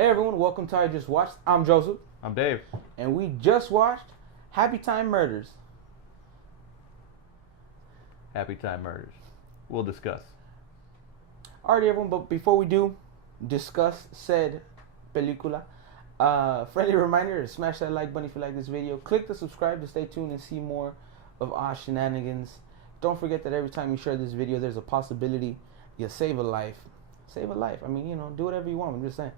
Hey everyone, welcome to I Just Watched. I'm Joseph. I'm Dave. And we just watched Happytime Murders. Happytime Murders. We'll discuss. Alrighty everyone, but before we do discuss said película, friendly reminder to smash that like button if you like this video. Click the subscribe to stay tuned and see more of our shenanigans. Don't forget that every time you share this video, there's a possibility you'll save a life. Save a life. I mean, you know, do whatever you want. I'm just saying.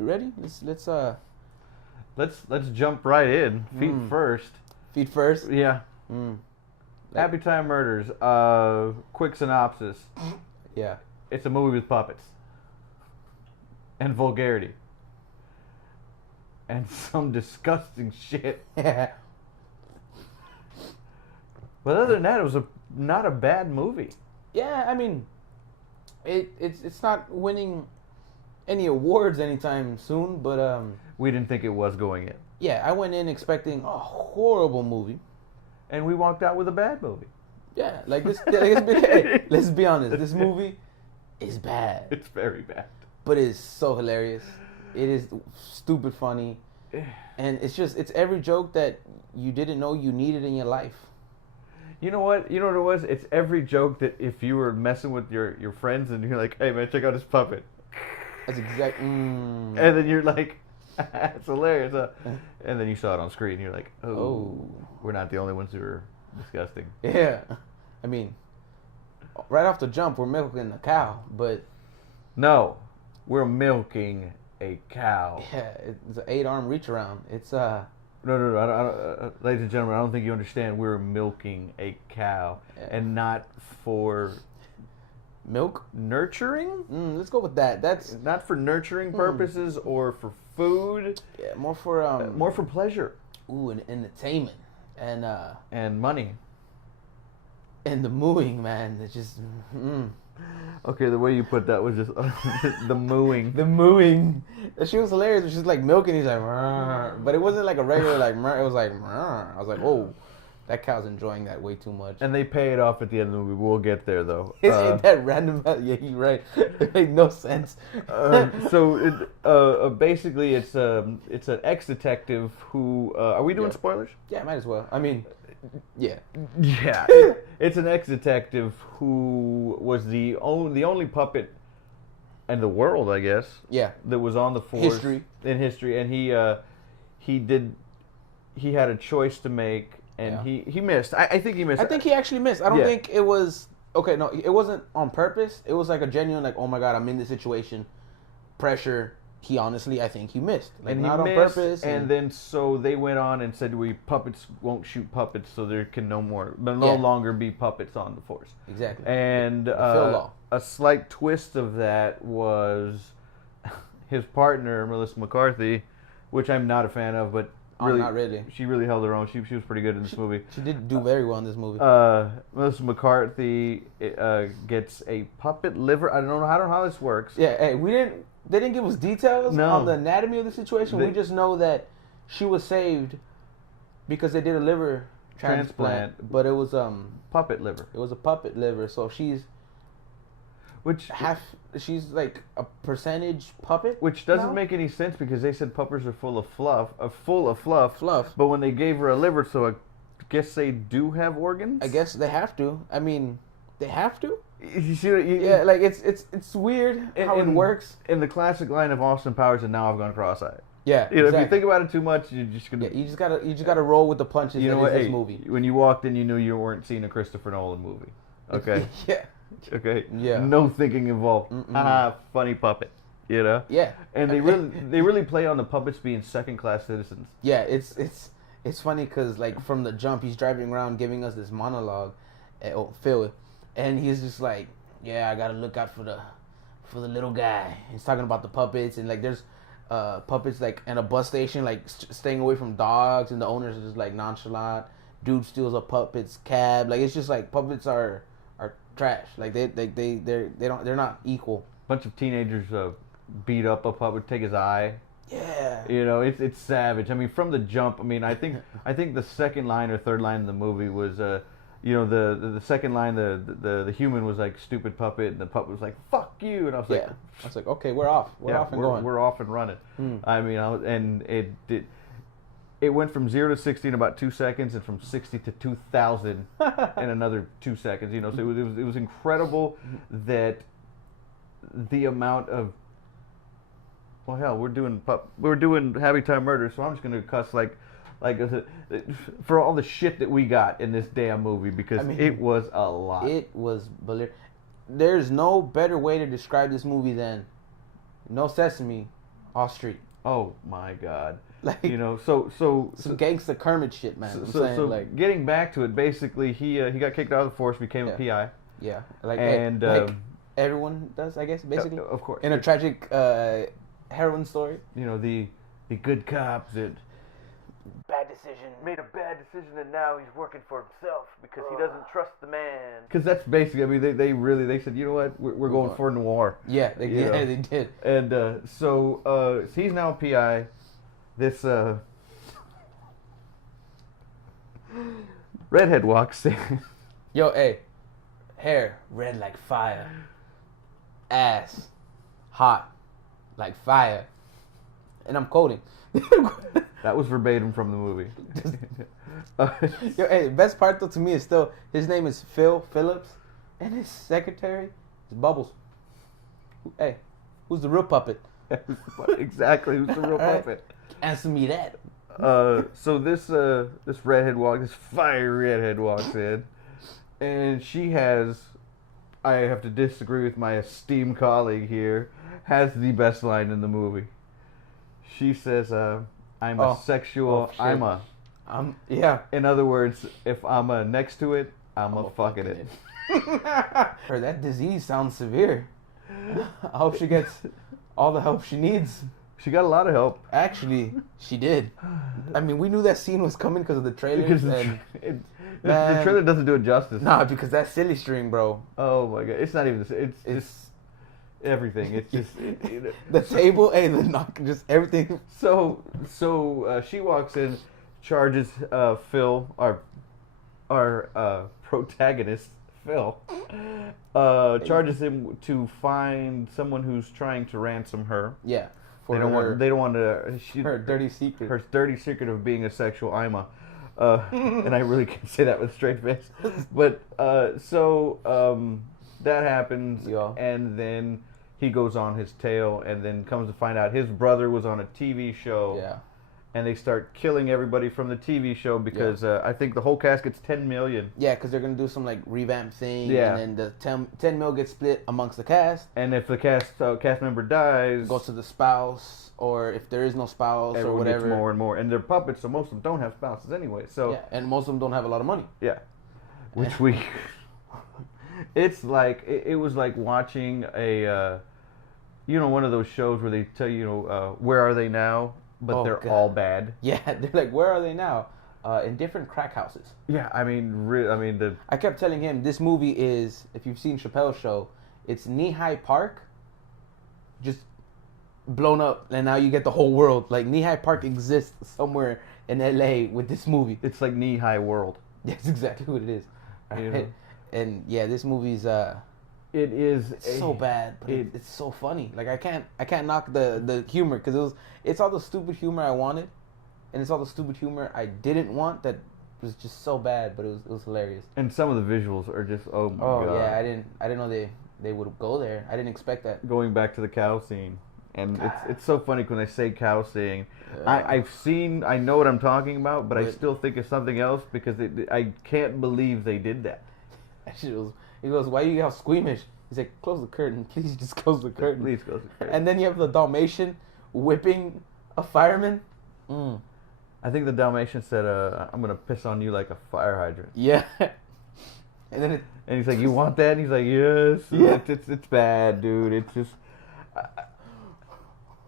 Ready? Let's jump right in. Feet first. Feet first. Yeah. Happytime Murders. Quick synopsis. Yeah. It's a movie with puppets and vulgarity and some disgusting shit. Yeah. But other than that, it was not a bad movie. Yeah, I mean, it's not winning any awards anytime soon, but we didn't think it was going in. Yeah, I went in expecting a horrible movie, and we walked out with a bad movie. Yeah, like this. Hey, let's be honest. This movie is bad. It's very bad, but it's so hilarious. It is stupid funny, and it's every joke that you didn't know you needed in your life. You know what? You know what it was? It's every joke that if you were messing with your friends and you're like, hey man, check out this puppet. That's exact. And then you're like, it's hilarious. And then you saw it on screen and you're like, oh, we're not the only ones who are disgusting. Yeah. I mean, right off the jump, we're milking a cow, but... No, we're milking a cow. Yeah, it's an 8-arm reach around. It's, No, I don't, ladies and gentlemen, I don't think you understand. We're milking a cow, and not for milk nurturing. Let's go with that. That's not for nurturing purposes or for food. Yeah, more for pleasure. Ooh, and entertainment and money. And the mooing, man. It's just. Okay, the way you put that was just the mooing. The mooing. She was hilarious. She's like milking. He's like, Murr. But it wasn't like a regular like. Murr. It was like, Murr. I was like, whoa, that cow's enjoying that way too much. And they pay it off at the end of the movie. We'll get there though. Ain't that random? Yeah, you're right. It made no sense. Basically, it's an ex-detective who. Are we doing spoilers? Yeah, might as well. I mean. Yeah. Yeah. It's an ex-detective who was the only puppet in the world, I guess. Yeah. That was on the force in history, and he had a choice to make, and he missed. I think he missed. I think he actually missed. I don't think it was okay. No, it wasn't on purpose. It was like a genuine like, oh my god, I'm in this situation, pressure. He honestly, I think he missed. Like, and not on purpose. And then so they went on and said, puppets won't shoot puppets, so there can no longer be puppets on the force. Exactly. And a slight twist of that was his partner, Melissa McCarthy, which I'm not a fan of, but really, not really. She really held her own. She was pretty good in this movie. She did do very well in this movie. Melissa McCarthy gets a puppet liver. I don't know how this works. Yeah, hey, They didn't give us details on the anatomy of the situation. We just know that she was saved because they did a liver transplant. But it was puppet liver. It was a puppet liver, so she's like a percentage puppet. Which doesn't make any sense because they said puppets are full of fluff. But when they gave her a liver, so I guess they do have organs. I guess they have to. I mean, they have to. You see, like it's weird how it works. In the classic line of Austin Powers, and now I've gone cross-eyed. Yeah, exactly. If you think about it too much, you're just gonna. Yeah, you just gotta roll with the punches. You know what? This movie. When you walked in, you knew you weren't seeing a Christopher Nolan movie. Okay. Yeah. Okay. Yeah. No thinking involved. Funny puppet. You know. Yeah. And they really play on the puppets being second-class citizens. Yeah, it's funny because like from the jump, he's driving around giving us this monologue. Phil. And he's just like, yeah, I gotta look out for the little guy. He's talking about the puppets and like there's puppets like in a bus station like staying away from dogs and the owners are just like nonchalant. Dude steals a puppet's cab. Like it's just like puppets are trash. Like they're not equal. Bunch of teenagers beat up a puppet, take his eye. Yeah. You know, it's savage. I mean, from the jump. I mean, I think the second line or third line in the movie was. the second line, the human was like stupid puppet, and the puppet was like fuck you, and I was like, I was like, okay, we're off. We're off and going. We're off and running. I mean, and it went from 0 to 60 in about 2 seconds, and from 60 to 2,000 in another 2 seconds. So it was incredible that the amount of, well, hell, we're doing Happytime Murders, so I'm just gonna cuss like for all the shit that we got in this damn movie, because it was a lot. It was there's no better way to describe this movie than no sesame, all street. Oh my god. Like, so some gangsta Kermit shit, man. So getting back to it, basically he got kicked out of the force, became a PI. Yeah, and everyone does, I guess, basically. Of course. In a tragic heroine story. The good cop that bad decision. Made a bad decision, and now he's working for himself because he doesn't trust the man. Because that's basically, I mean, they said, you know what, we're going for noir. Yeah, they did. And so he's now a PI. This redhead walks in. Yo, hey, hair red like fire, ass hot like fire, and I'm quoting. That was verbatim from the movie. Yo, hey, the best part though to me is still his name is Phil Phillips, and his secretary is Bubbles. Hey, who's the real puppet? Exactly, who's the real puppet? Answer me that. So this fiery redhead walks in, and she has, I have to disagree with my esteemed colleague here, has the best line in the movie. She says, I'm a sexual, yeah. In other words, if I'm next to it, I'm a fucking it. Her, that disease sounds severe. I hope she gets all the help she needs. She got a lot of help. Actually, she did. I mean, we knew that scene was coming because of the trailer. Because the trailer doesn't do it justice. Nah, because that silly string, bro. Oh my god, it's not even. It's just everything. It's just the table, the knock, just everything. So she walks in, charges Phil, our protagonist, Phil, charges him to find someone who's trying to ransom her. Yeah. They don't want her dirty secret. Her dirty secret of being a sexual Ima. And I really can't say that with a straight face. But that happens, and then he goes on his tail, and then comes to find out his brother was on a TV show. Yeah. And they start killing everybody from the TV show because I think the whole cast gets $10 million. Yeah, because they're gonna do some like revamp thing, yeah. And then the 10 mil gets split amongst the cast. And if the cast member dies, goes to the spouse, or if there is no spouse or whatever, gets more and more. And they're puppets, so most of them don't have spouses anyway. So yeah, and most of them don't have a lot of money. Yeah, which it's like it was like watching a, one of those shows where they tell you, where are they now? But they're all bad. Yeah, they're like, where are they now? In different crack houses. Yeah, I kept telling him this movie is, if you've seen Chappelle's show, it's Knee-High Park, just blown up, and now you get the whole world. Like Knee-High Park exists somewhere in LA with this movie. It's like Knee-High World. That's exactly what it is. Right? And yeah, this movie's it's so bad, but it's so funny. Like I can't knock the humor, because it's all the stupid humor I wanted, and it's all the stupid humor I didn't want that was just so bad, but it was hilarious. And some of the visuals are just god. Yeah, I didn't know they would go there. I didn't expect that. Going back to the cow scene, and it's so funny when they say cow scene. I know what I'm talking about, but I still think it's something else because I can't believe they did that. He goes, why are you all squeamish? He's like, close the curtain. Please just close the curtain. Please close the curtain. And then you have the Dalmatian whipping a fireman. I think the Dalmatian said, I'm going to piss on you like a fire hydrant. Yeah. And he's like, you want that? And he's like, yes. Yeah. It's bad, dude. It's just...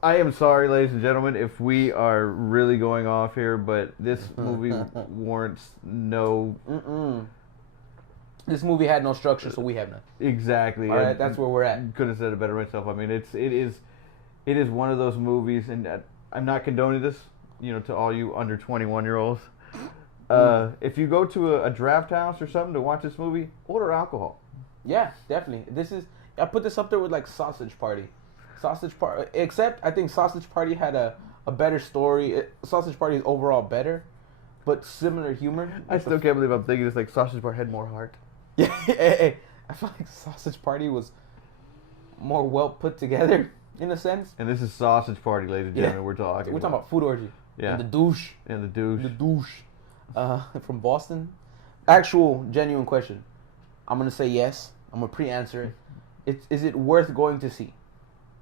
I am sorry, ladies and gentlemen, if we are really going off here, but this movie warrants no... This movie had no structure, so we have none. Exactly. All right, that's where we're at. Could have said it better myself. I mean, it is one of those movies, and I'm not condoning this, to all you under 21-year-olds, If you go to a draft house or something to watch this movie, order alcohol. Yeah, definitely. I put this up there with like Sausage Party. Sausage Party, except I think Sausage Party had a better story. Sausage Party is overall better, but similar humor. I still can't believe I'm thinking this. Like Sausage Party had more heart. Yeah, hey, I feel like Sausage Party was more well put together in a sense. And this is Sausage Party, ladies and gentlemen. We're talking about Food Orgy. Yeah. And the douche. And the douche. The douche. From Boston. Actual genuine question. I'm gonna say yes. I'm gonna pre-answer it. Is it worth going to see?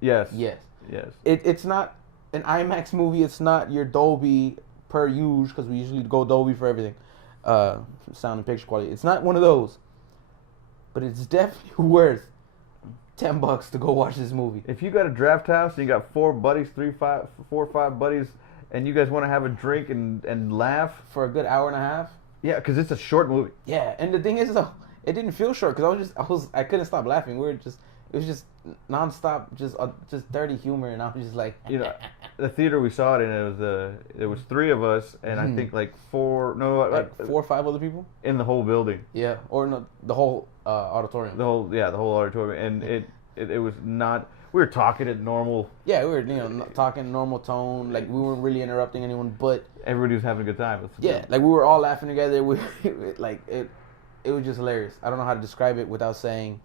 Yes. Yes. Yes. It's not an IMAX movie. It's not your Dolby per use, because we usually go Dolby for everything. Sound and picture quality. It's not one of those. But it's definitely worth $10 to go watch this movie. If you got a draft house and you got 4 or 5 buddies, and you guys want to have a drink and laugh for a good hour and a half. Yeah, because it's a short movie. Yeah, and the thing is though, it didn't feel short because I couldn't stop laughing. It was just nonstop, just dirty humor, and I was just like, you know, the theater we saw it in, it was 3 of us, and I think like 4 or 5 other people in the whole building. Yeah, or no, the whole auditorium. The whole auditorium, and it was not. We were talking at normal. Yeah, we were talking normal tone, like we weren't really interrupting anyone, but everybody was having a good time. Yeah, like we were all laughing together. It was just hilarious. I don't know how to describe it without saying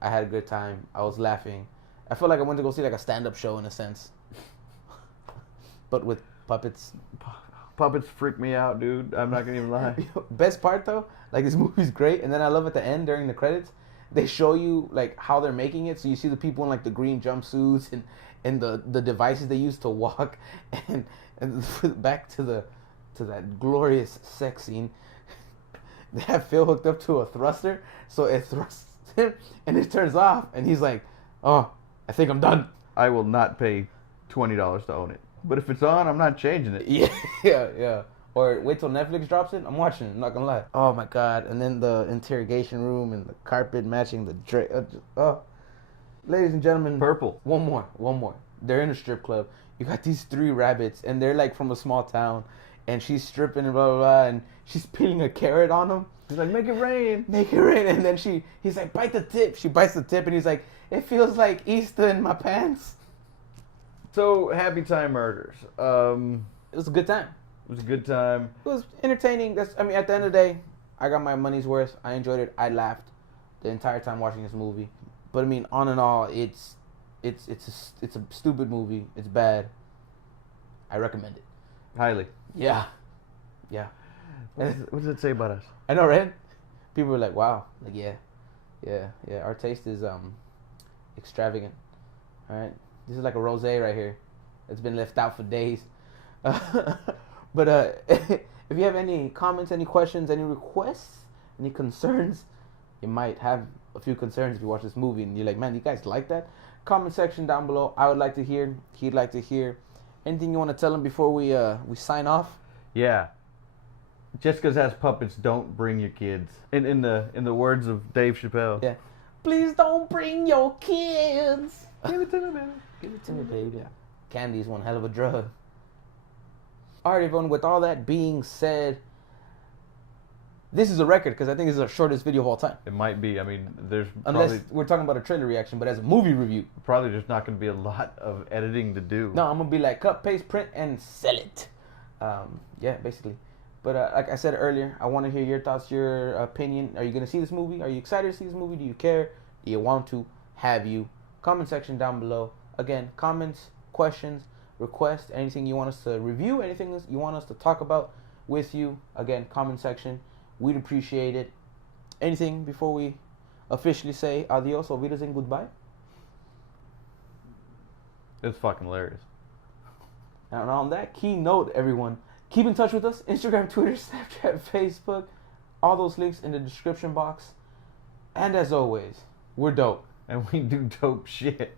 I had a good time. I was laughing. I felt like I went to go see like a stand-up show in a sense, but with puppets. Puppets freak me out, dude. I'm not gonna even lie. Best part though, like this movie's great, and then I love at the end during the credits, they show you like how they're making it. So you see the people in like the green jumpsuits and the devices they use to walk, and back to that glorious sex scene. They have Phil hooked up to a thruster, so it thrusts him, and it turns off, and he's like, "Oh, I think I'm done." I will not pay $20 to own it, but if it's on, I'm not changing it. Yeah. Or wait till Netflix drops it. I'm watching it. I'm not gonna lie. Oh my god! And then the interrogation room and the carpet matching the ladies and gentlemen, purple. One more. They're in a strip club. You got these 3 rabbits, and they're like from a small town. And she's stripping and blah, blah, blah, and she's peeling a carrot on him. He's like, make it rain. Make it rain. And then he's like, bite the tip. She bites the tip, and he's like, it feels like Easter in my pants. So, Happytime Murders. It was a good time. It was a good time. It was entertaining. At the end of the day, I got my money's worth. I enjoyed it. I laughed the entire time watching this movie. But, I mean, on and all, it's a stupid movie. It's bad. I recommend it. Highly. Yeah. What does it say about us? I know, right? People were like, "Wow, like yeah." Our taste is extravagant. All right, this is like a rosé right here. It's been left out for days. But if you have any comments, any questions, any requests, any concerns, you might have a few concerns if you watch this movie and you're like, "Man, you guys like that?" Comment section down below. I would like to hear. He'd like to hear. Anything you want to tell him before we sign off? Yeah. Just because has puppets, don't bring your kids. In the words of Dave Chappelle. Yeah. Please don't bring your kids. Give it to me, baby. Give it to me, baby. Candy's one hell of a drug. All right, everyone. With all that being said, this is a record because I think this is our shortest video of all time. It might be. I mean, unless we're talking about a trailer reaction, but as a movie review, probably there's not going to be a lot of editing to do. No, I'm gonna be like cut, paste, print, and sell it. Yeah, basically. But like I said earlier, I want to hear your thoughts, your opinion. Are you gonna see this movie? Are you excited to see this movie? Do you care? Do you want to? Have you? Comment section down below. Again, comments, questions, requests, anything you want us to review, anything you want us to talk about with you. Again, comment section. We'd appreciate it. Anything before we officially say adios, auf Wiedersehen, goodbye? It's fucking hilarious. And on that key note, everyone, keep in touch with us. Instagram, Twitter, Snapchat, Facebook. All those links in the description box. And as always, we're dope. And we do dope shit.